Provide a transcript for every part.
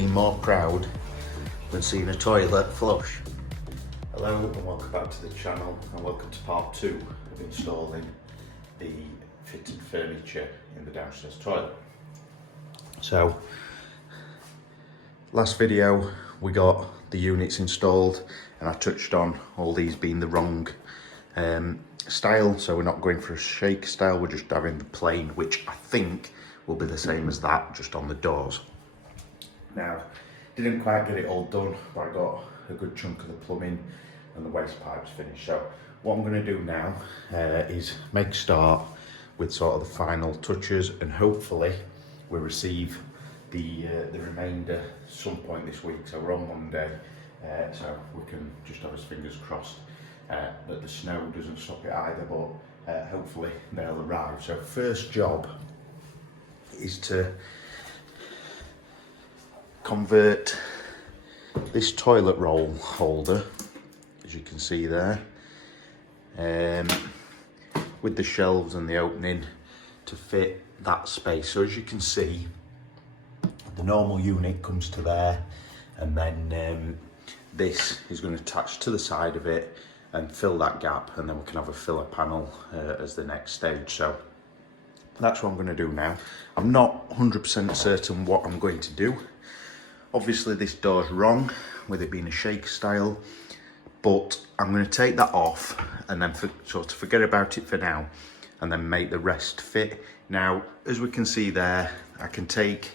been more proud than seeing a toilet flush. Hello and welcome back to the channel, and welcome to part 2 of installing the fitted furniture in the downstairs toilet. So, last video we got the units installed and I touched on all these being the wrong style, so we're not going for a shake style, we're just having the plain, which I think will be the same as that, just on the doors. Now, didn't quite get it all done, but I got a good chunk of the plumbing and the waste pipes finished. So what I'm going to do now is make a start with sort of the final touches, and hopefully we'll receive the remainder some point this week. So we're on Monday, so we can just have our fingers crossed that the snow doesn't stop it either, but hopefully they'll arrive. So first job is to convert this toilet roll holder, as you can see there, with the shelves and the opening to fit that space. So as you can see, the normal unit comes to there, and then this is going to attach to the side of it and fill that gap, and then we can have a filler panel as the next stage. So that's what I'm going to do now. I'm not 100% certain what I'm going to do. Obviously this door's wrong with it being a shake style, but I'm going to take that off and then sort of forget about it for now, and then make the rest fit. Now, as we can see there, I can take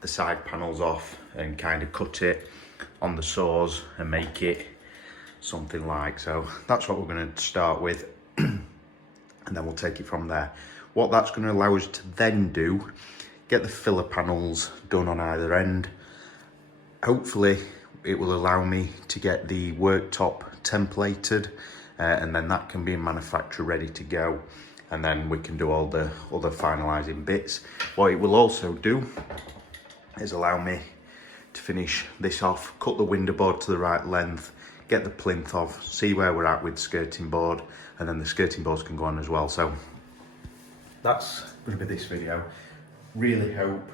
the side panels off and kind of cut it on the saws and make it something like so. That's what we're going to start with, and then we'll take it from there. What that's going to allow us to then do, get the filler panels done on either end. Hopefully it will allow me to get the worktop templated, and then that can be in manufacture ready to go, and then we can do all the other finalising bits. What it will also do is allow me to finish this off, cut the window board to the right length, get the plinth off, see where we're at with the skirting board, and then the skirting boards can go on as well. So that's going to be this video. Really hope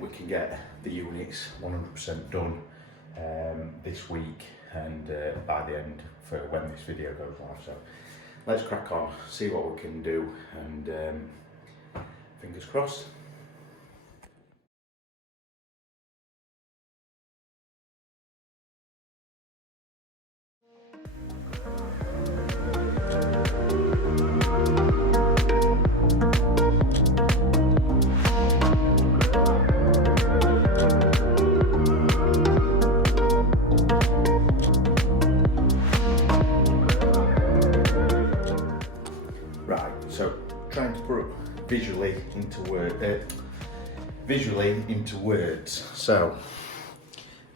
we can get the units 100% done this week, and by the end for when this video goes live. So let's crack on, see what we can do, and fingers crossed. Trying to put it visually into words. So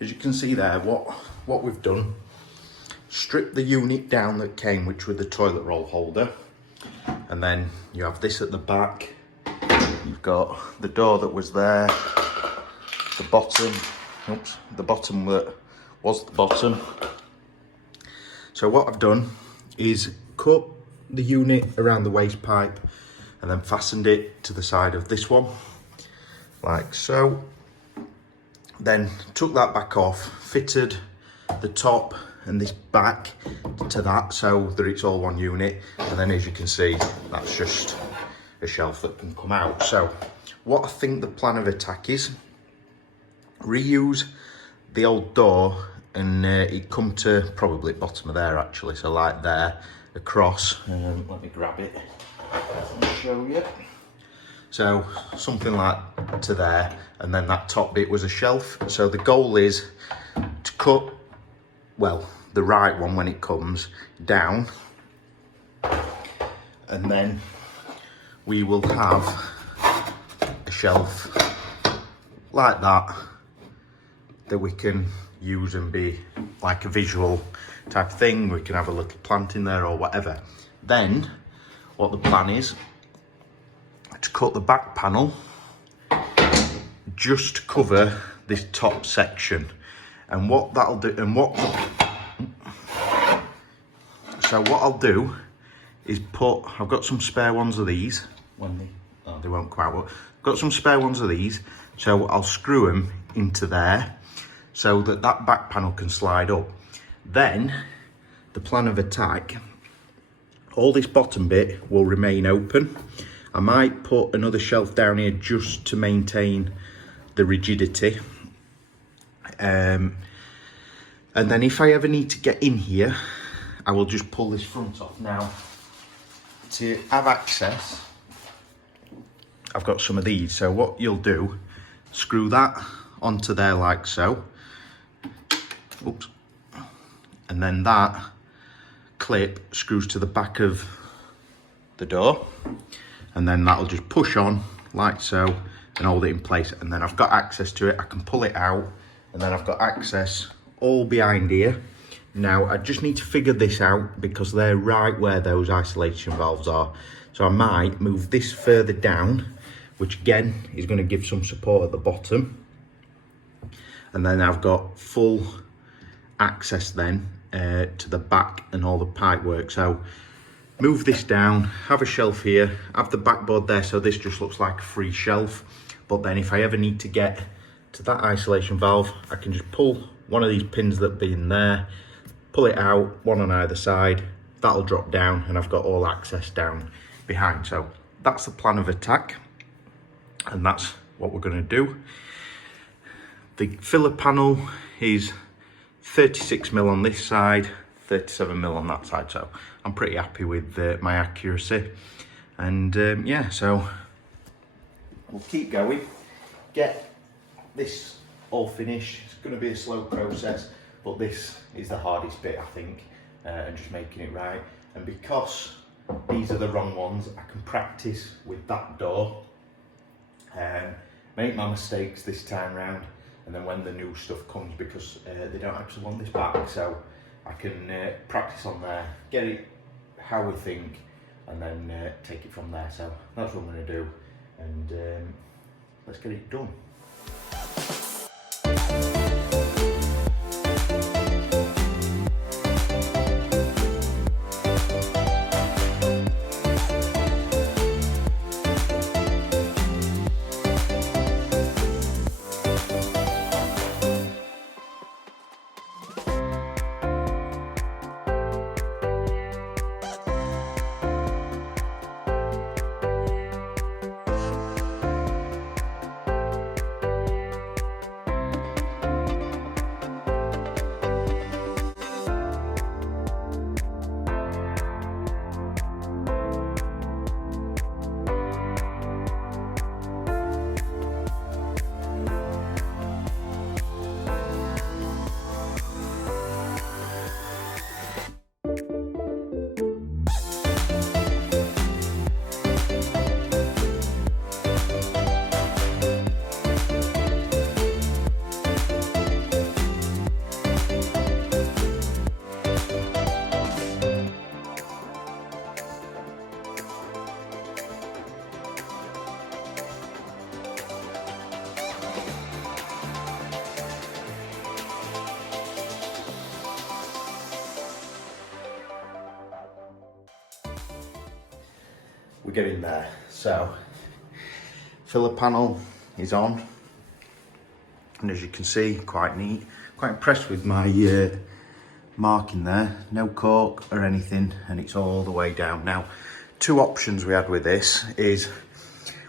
as you can see there, what we've done, stripped the unit down that came, which was the toilet roll holder, and then you have this at the back. You've got the door that was there, the bottom that was the bottom. So what I've done is cut the unit around the waste pipe and then fastened it to the side of this one, like so. Then took that back off, fitted the top and this back to that so that it's all one unit, and then as you can see, that's just a shelf that can come out. So what I think the plan of attack is, reuse the old door, and it come to probably bottom of there actually, so like there across. Let me grab it and show you. So something like to there, and then that top bit was a shelf. So the goal is to cut, well, the right one when it comes down, and then we will have a shelf like that we can use and be like a visual type of thing. We can have a little plant in there or whatever. Then what the plan is to cut the back panel just to cover this top section, and what that'll do, and what I'll do is I've got some spare ones of these when they won't quite work. got some spare ones of these, so I'll screw them into there so that that back panel can slide up. Then the plan of attack, all this bottom bit will remain open. I might put another shelf down here just to maintain the rigidity. And then if I ever need to get in here, I will just pull this front off. Now, to have access, I've got some of these. So what you'll do, screw that onto there like so. Oops. And then that clip screws to the back of the door. And then that'll just push on like so and hold it in place. And then I've got access to it. I can pull it out. And then I've got access all behind here. Now, I just need to figure this out because they're right where those isolation valves are. So I might move this further down, which again is going to give some support at the bottom. And then I've got full access then to the back and all the pipe work. So move this down, have a shelf here, have the backboard there, so this just looks like a free shelf. But then if I ever need to get to that isolation valve, I can just pull one of these pins that be in there, pull it out, one on either side, that'll drop down and I've got all access down behind. So that's the plan of attack and that's what we're going to do. The filler panel is 36mm on this side, 37mm on that side, so I'm pretty happy with my accuracy. And yeah, so we'll keep going, get this all finished. It's going to be a slow process, but this is the hardest bit, I think, and just making it right. And because these are the wrong ones, I can practice with that door, make my mistakes this time round, and then when the new stuff comes, because they don't actually want this back, so I can practice on there, get it how we think, and then take it from there. So that's what I'm going to do, and let's get it done. We're getting there. So filler panel is on, and as you can see, quite neat. Quite impressed with my marking there, no cork or anything, and it's all the way down. Now, two options we had with this is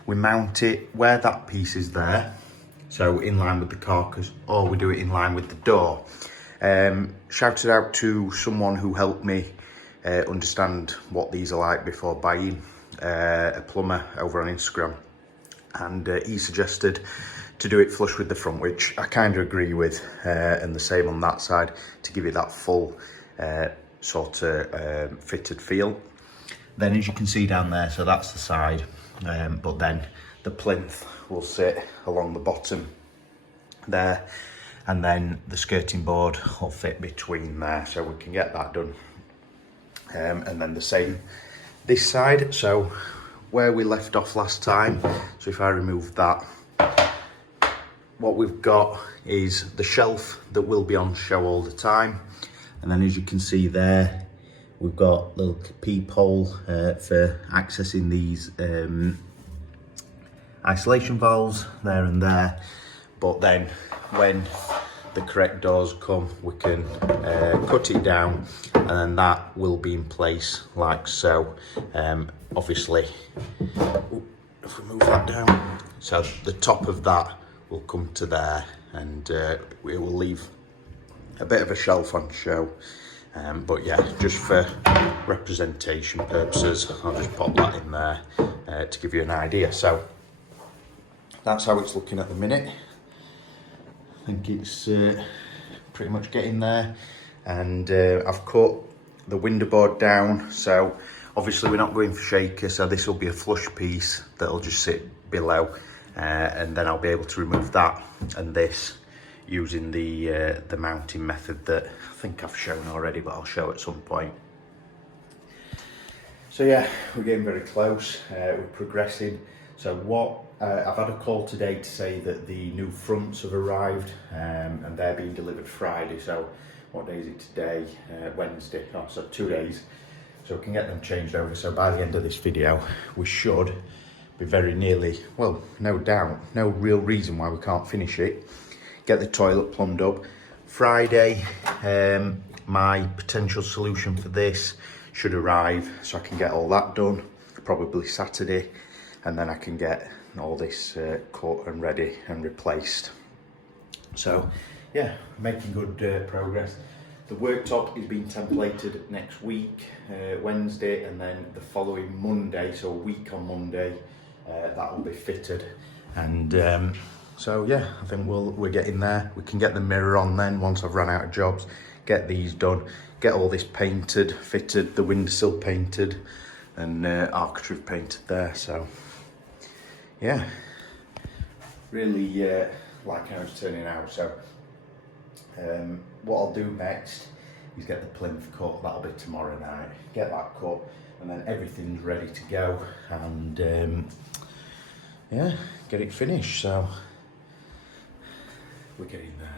we mount it where that piece is there, so in line with the carcass, or we do it in line with the door. Shouted out to someone who helped me understand what these are like before buying, a plumber over on Instagram, and he suggested to do it flush with the front, which I kind of agree with, and the same on that side, to give it that full sort of fitted feel. Then as you can see down there, so that's the side, but then the plinth will sit along the bottom there, and then the skirting board will fit between there, so we can get that done. And then the same this side, so where we left off last time, so if I remove that, what we've got is the shelf that will be on show all the time, and then as you can see there, we've got little peephole for accessing these isolation valves there and there, but then when the correct doors come, we can cut it down, and then that will be in place like so. Obviously, if we move that down, so the top of that will come to there, and we will leave a bit of a shelf on show. But yeah, just for representation purposes, I'll just pop that in there to give you an idea. So that's how it's looking at the minute. I think it's pretty much getting there, and I've cut the window board down, so obviously we're not going for shaker, so this will be a flush piece that'll just sit below, and then I'll be able to remove that and this using the mounting method that I think I've shown already, but I'll show at some point. So yeah, we're getting very close, we're progressing. So what I've had a call today to say that the new fronts have arrived, and they're being delivered Friday. So what day is it today? Wednesday. Oh, so 2 days. So we can get them changed over. So by the end of this video, we should be very nearly, well, no doubt, no real reason why we can't finish it. Get the toilet plumbed up. Friday, my potential solution for this should arrive, so I can get all that done. Probably Saturday. And then I can get all this cut and ready and replaced. So yeah, making good progress. The worktop is being templated next week, Wednesday, and then the following Monday, so a week on Monday, that will be fitted. And so yeah, I think we're getting there. We can get the mirror on then once I've run out of jobs, get these done, get all this painted, fitted, the windowsill painted, and architrave painted there. So yeah, really like how it's turning out. So what I'll do next is get the plinth cut. That'll be tomorrow night. Get that cut, and then everything's ready to go, and yeah, get it finished. So we're getting there.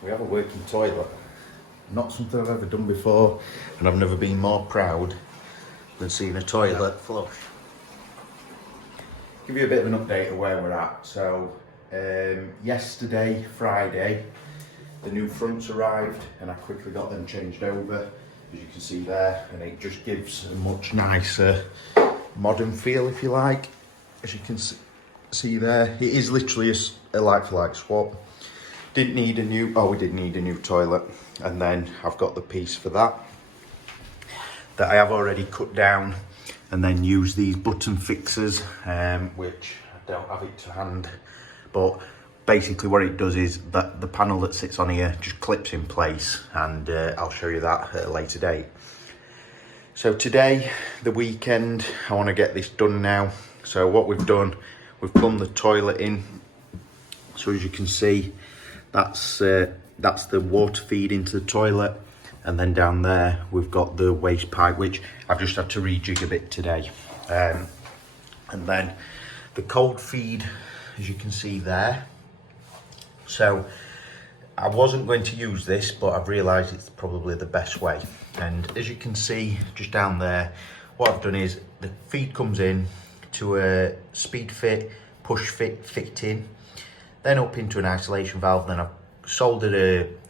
We have a working toilet. Not something I've ever done before, and I've never been more proud than seeing a toilet flush. Give you a bit of an update of where we're at. So yesterday, Friday, the new fronts arrived, and I quickly got them changed over, as you can see there, and it just gives a much nicer modern feel, if you like. As you can see there, it is literally a like-for-like swap. Didn't need a new, oh, we did need a new toilet, and then I've got the piece for that I have already cut down, and then use these button fixers, which I don't have it to hand, but basically what it does is that the panel that sits on here just clips in place, and I'll show you that at a later date. So today, the weekend, I want to get this done now. So what we've done, we've plumbed the toilet in. So as you can see, that's the water feed into the toilet, and then down there we've got the waste pipe, which I've just had to rejig a bit today. And then the cold feed, as you can see there. So I wasn't going to use this, but I've realised it's probably the best way. And as you can see just down there, what I've done is the feed comes in to a speed fit, push fit fitting, then up into an isolation valve, then I've soldered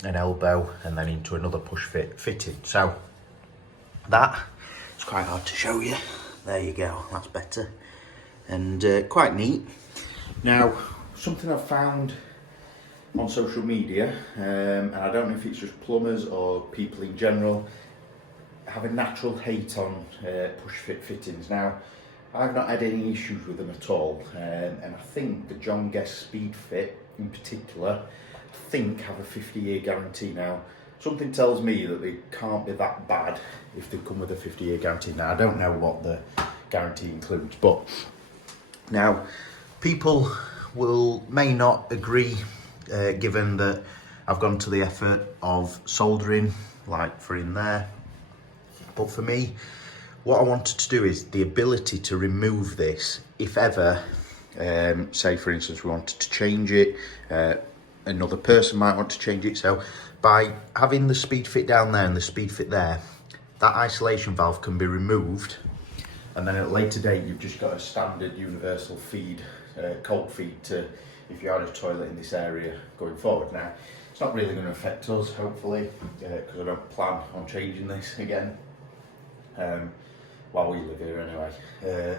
an elbow, and then into another push fit fitting. So that, it's quite hard to show you. There you go, that's better. And quite neat. Now, something I've found on social media, and I don't know if it's just plumbers or people in general, have a natural hate on push fit fittings. Now, I've not had any issues with them at all, and I think the John Guest Speed Fit in particular, I think have a 50-year guarantee. Now, something tells me that they can't be that bad if they come with a 50-year guarantee. Now, I don't know what the guarantee includes, but now people may not agree, given that I've gone to the effort of soldering, like for in there. But for me, what I wanted to do is the ability to remove this if ever, say for instance we wanted to change it, another person might want to change it. So by having the speed fit down there and the speed fit there, that isolation valve can be removed, and then at a later date you've just got a standard universal feed, cold feed to, if you had a toilet in this area going forward. Now, it's not really going to affect us, hopefully, because I don't plan on changing this again. While we live here anyway.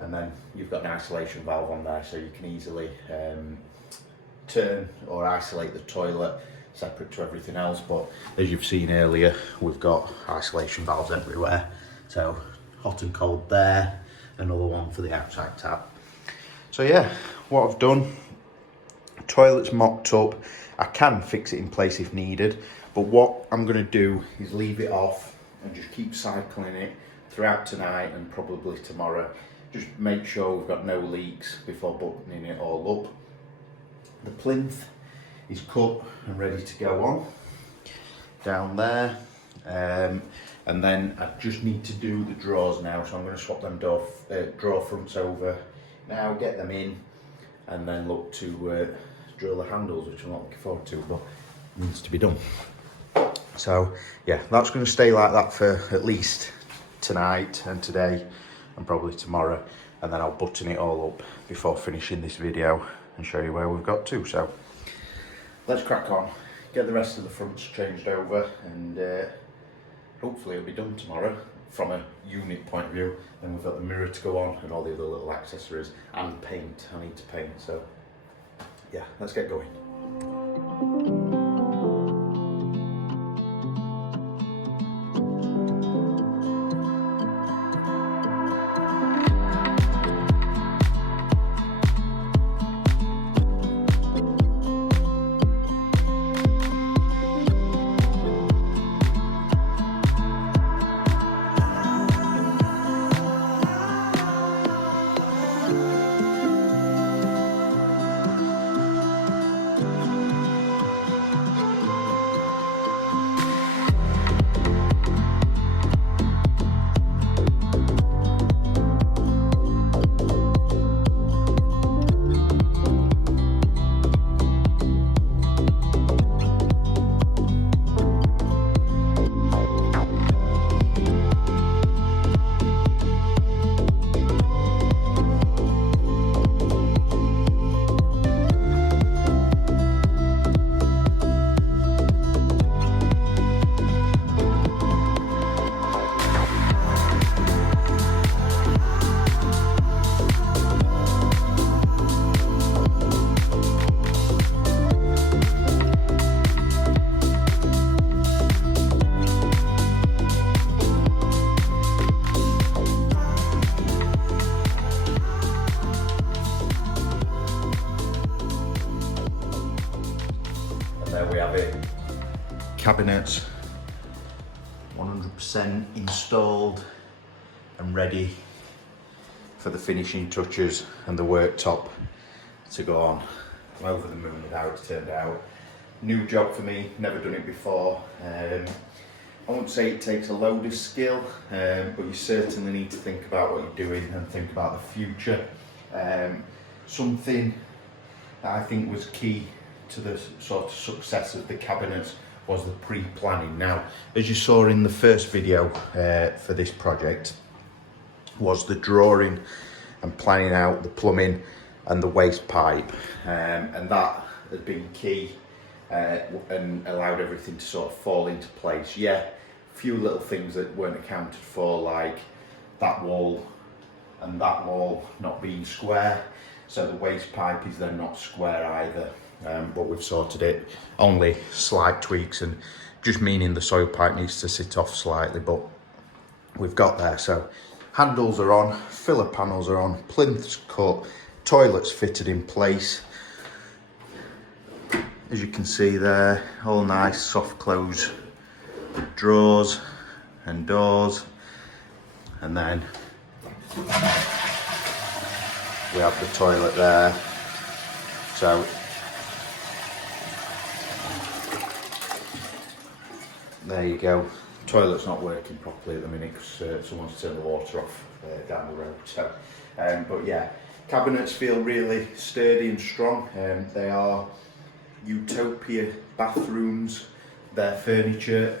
And then you've got an isolation valve on there, so you can easily turn or isolate the toilet separate to everything else. But as you've seen earlier, we've got isolation valves everywhere. So hot and cold there, another one for the outside tap. So yeah, what I've done, toilet's mocked up. I can fix it in place if needed, but what I'm going to do is leave it off and just keep cycling it throughout tonight and probably tomorrow. Just make sure we've got no leaks before buttoning it all up. The plinth is cut and ready to go on down there, and then I just need to do the drawers now, so I'm going to swap them drawer fronts over now, get them in, and then look to drill the handles, which I'm not looking forward to, but needs to be done. So yeah, that's going to stay like that for at least tonight and today and probably tomorrow, and then I'll button it all up before finishing this video and show you where we've got to. So let's crack on, get the rest of the fronts changed over, and hopefully it'll be done tomorrow from a unit point of view. Then we've got the mirror to go on and all the other little accessories and paint. I need to paint, so yeah, let's get going. cabinets 100% installed and ready for the finishing touches and the worktop to go on. I'm over the moon with how it's turned out. New job for me, never done it before. I won't say it takes a load of skill, but you certainly need to think about what you're doing and think about the future. Something that I think was key to the sort of success of the cabinets was the pre-planning. Now, as you saw in the first video for this project, was the drawing and planning out the plumbing and the waste pipe, and that has been key and allowed everything to sort of fall into place. Yeah, a few little things that weren't accounted for, like that wall and that wall not being square, so the waste pipe is then not square either, but we've sorted it. Only slight tweaks, and just meaning the soil pipe needs to sit off slightly, but we've got there. So handles are on, filler panels are on, plinth's cut, toilets fitted in place. As you can see there, all nice soft close drawers and doors, and then we have the toilet there. So there you go. Toilet's not working properly at the minute because someone's turned the water off down the road. So, but yeah, cabinets feel really sturdy and strong. They are Utopia bathrooms. Their furniture,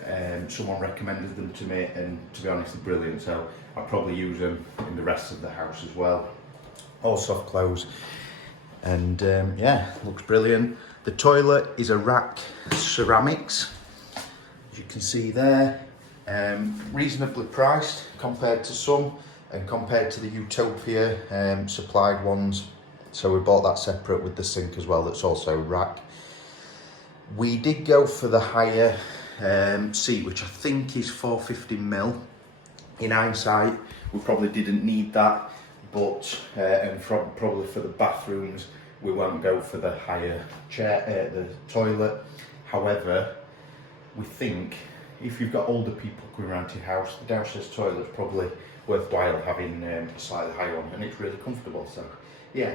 someone recommended them to me, and to be honest, they're brilliant. So I'll probably use them in the rest of the house as well. All soft close, and yeah, looks brilliant. The toilet is a rack ceramics, as you can see there. Reasonably priced compared to some, and compared to the Utopia supplied ones. So we bought that separate with the sink as well, that's also rack. We did go for the higher seat, which I think is 450mm. In hindsight, we probably didn't need that, but and probably for the bathrooms, we won't go for the higher chair, the toilet. However, we think if you've got older people coming around to your house, the downstairs toilet is probably worthwhile having a slightly higher one, and it's really comfortable. So yeah,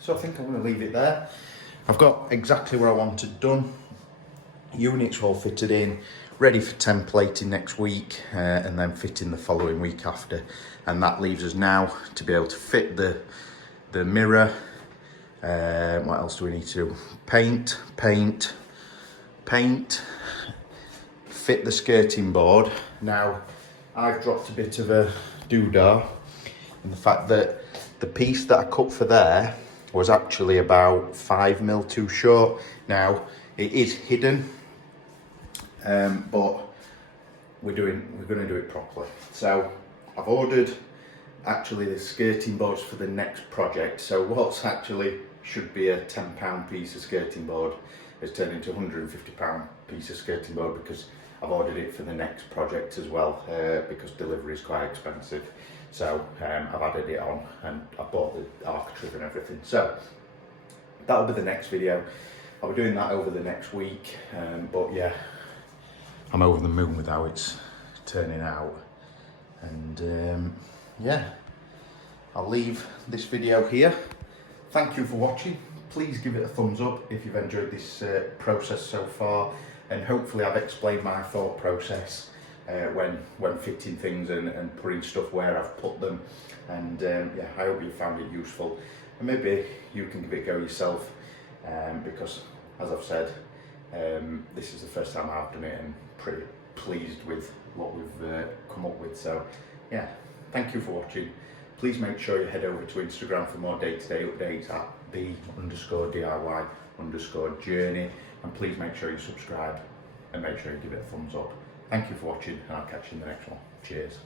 so I think I'm going to leave it there. I've got exactly what I wanted done. Units all fitted in, ready for templating next week, and then fitting the following week after. And that leaves us now to be able to fit the mirror. What else do we need to do? Paint, fit the skirting board. Now, I've dropped a bit of a doodah in the fact that the piece that I cut for there was actually about 5mm too short. Now, it is hidden, but we're going to do it properly. So I've ordered actually the skirting boards for the next project. So what's actually should be a £10 piece of skirting board has turned into a £150 piece of skirting board because I've ordered it for the next project as well, because delivery is quite expensive. So I've added it on, and I bought the architrave and everything. So that'll be the next video. I'll be doing that over the next week, but yeah, I'm over the moon with how it's turning out. And yeah, I'll leave this video here. Thank you for watching. Please give it a thumbs up if you've enjoyed this process so far, and hopefully I've explained my thought process when fitting things and putting stuff where I've put them. And yeah, I hope you found it useful, and maybe you can give it a go yourself, because as I've said, this is the first time I've done it, and pretty pleased with what we've come up with. So yeah, thank you for watching. Please make sure you head over to Instagram for more day-to-day updates at the_DIY_journey, and please make sure you subscribe and make sure you give it a thumbs up. Thank you for watching, and I'll catch you in the next one. Cheers.